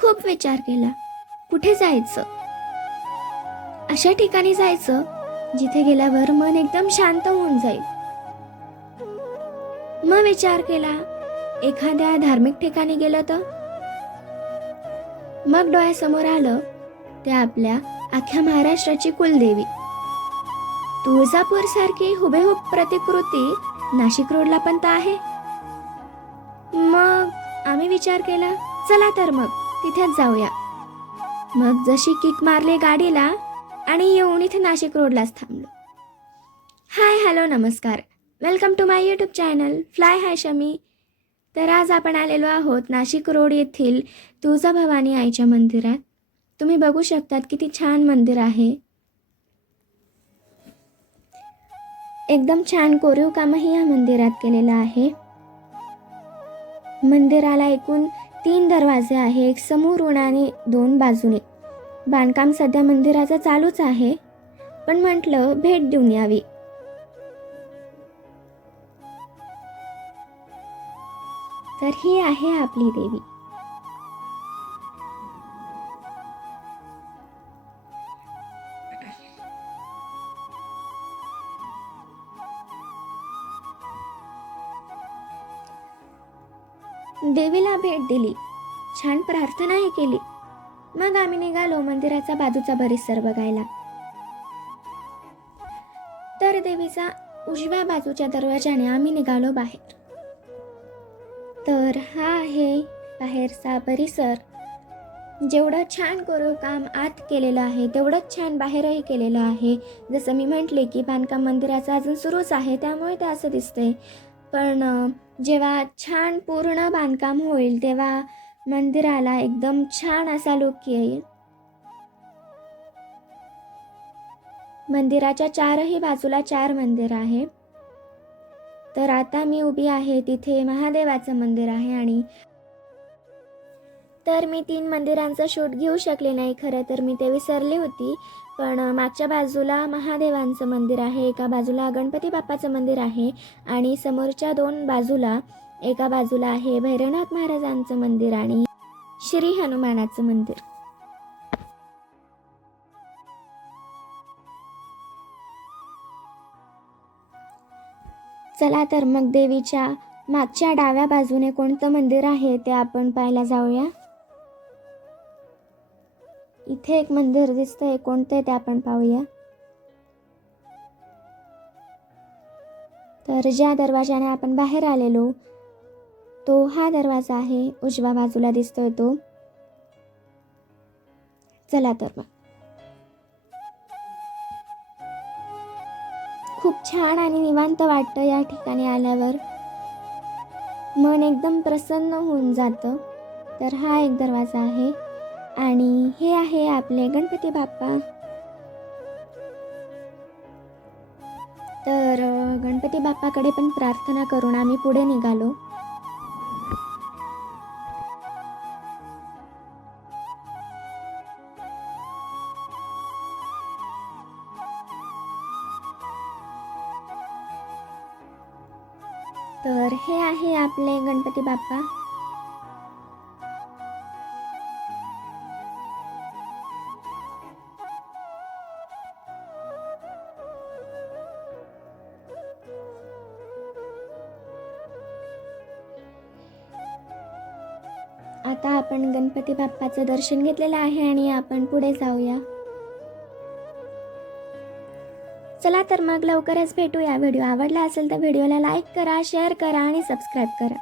खूप विचार केला. कुठे जायचं? अशा ठिकाणी जायचं जिथे गेल्यावर मन एकदम शांत होऊन जाईल. मग विचार केला एखाद्या धार्मिक ठिकाणी गेलं तर? मग डोळ्यासमोर आलं ते आपल्या अख्ख्या महाराष्ट्राची कुलदेवी. तुळजापूर सारखी हुबेहूब प्रतिकृती नाशिक रोडला पण तर आहे. मग आम्ही विचार केला चला तर मग. तिथेच जाऊया. मग जशी किक मारली गाडीला आणि येऊन इथे नाशिक रोडलाच थांबलो. हाय हॅलो नमस्कार. Welcome to my YouTube channel. Fly high Shami. तर आज आपण आलेलो आहोत नाशिक रोड येथील तुळजाभवानी आईच्या मंदिरात. तुम्ही बघू शकतात किती छान मंदिर आहे. एकदम छान कोरीव कामही या मंदिरात केलेलं आहे. मंदिराला एकूण तीन दरवाजे आहे एक समोरून आणि दोन बाजूने. बांधकाम सध्या मंदिराचं चालूच आहे पण म्हटलं भेट देऊन यावी. तर ही आहे आपली देवी. देवीला भेट दिली. छान प्रार्थनाही केली. मग आम्ही निघालो मंदिराचा बाजूचा परिसर बघायला. तर देवीचा उजव्या बाजूच्या दरवाजाने आम्ही निघालो बाहेर. तर हा आहे बाहेरचा परिसर. जेवढं छान करू काम आत केलेलं आहे तेवढंच छान बाहेरही केलेलं आहे. जसं मी म्हटले की बांधकाम मंदिराचं अजून सुरूच आहे त्यामुळे ते असं दिसतंय. पण जेव्हा छान पूर्ण बांधकाम होईल तेव्हा मंदिराला एकदम छान असा लुक येईल. मंदिराच्या चारही बाजूला चार मंदिर आहे. तर आता मी उभी आहे तिथे महादेवाचं मंदिर आहे आणि तर मी तीन मंदिरांचं शूट घेऊ शकले नाही. खरं तर मी ते विसरले होती. पण मागच्या बाजूला महादेवांचं मंदिर आहे. एका बाजूला गणपती बाप्पाचं मंदिर आहे. आणि समोरच्या दोन बाजूला एका बाजूला आहे भैरवनाथ महाराजांचं मंदिर आणि श्री हनुमानाचं मंदिर. चला तर मग देवीच्या मागच्या डाव्या बाजूने कोणतं मंदिर आहे ते आपण पाहायला जाऊया. इथे एक मंदिर दिसतंय कोणतं आहे ते आपण पाहूया. तर ज्या दरवाजाने आपण बाहेर आलेलो तो हा दरवाजा आहे उजव्या बाजूला दिसतोय तो. चला तर मग. खूप छान आणि निवांत वाटतं या ठिकाणी आल्यावर. मन एकदम प्रसन्न होऊन जातं. तर हा एक दरवाजा आहे. आणि हे आहे आपले गणपती बाप्पा. तर गणपती बाप्पाकडे पण प्रार्थना करून आम्ही पुढे निघालो. तर हे आहे आपले गणपती बाप्पा. आता आपण गणपती बाप्पाचं दर्शन घेतलेलं आहे आणि आपण पुढे जाऊया. चला तर मग लवकरच भेटूया. व्हिडिओ आवडला असेल तर व्हिडिओला लाईक करा शेअर करा आणि सबस्क्राईब करा.